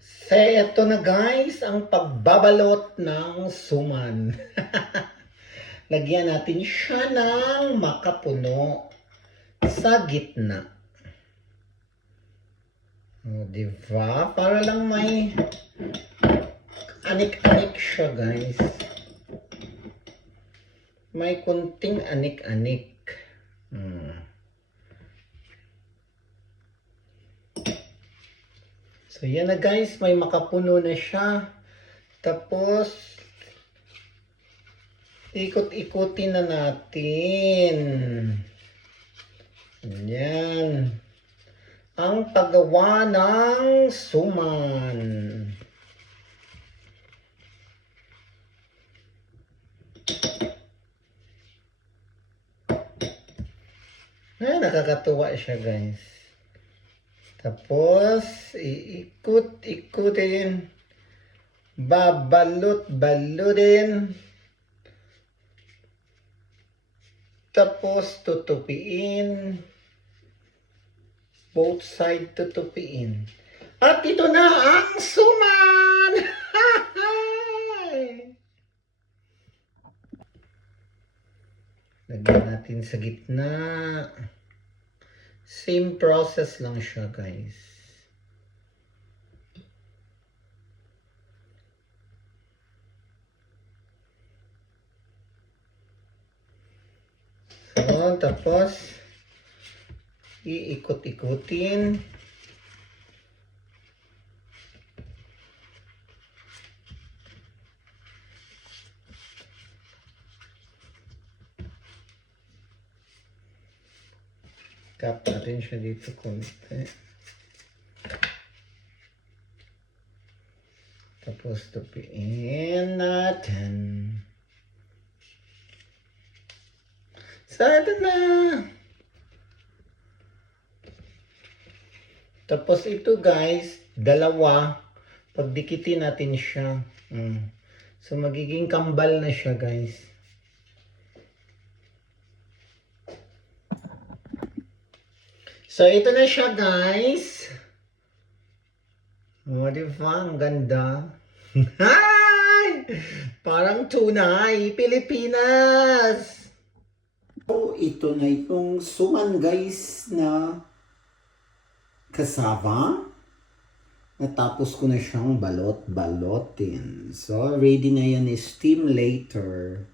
So, eto na guys, ang pagbabalot ng suman. Lagyan natin siya ng makapuno sa gitna. O, diba? Para lang may anik-anik siya guys. May kunting anik-anik. So, yan na guys. May makapuno na siya. Tapos, ikot-ikutin na natin. Yan. Ang paggawa ng suman. Nakakatuwa siya guys. Tapos, iikot-ikutin. Babalot-balutin. Tapos, tutupiin. Both side tutupiin. At ito na ang suman! Lagyan natin sa gitna. Same process lang siya, guys. So, tapos, iikot-ikutin. Tap natin siya dito konti. Tapos tupiin natin. So, ito na. Tapos ito guys, dalawa. Pagdikitin natin siya. So, magiging kambal na siya guys. So, ito na siya, guys. O, diba? Ang ganda. Hi! Parang tunay, Pilipinas! So, ito na itong suman, guys, na cassava. Natapos ko na siyang balot-balotin. So, ready na yan, steam later.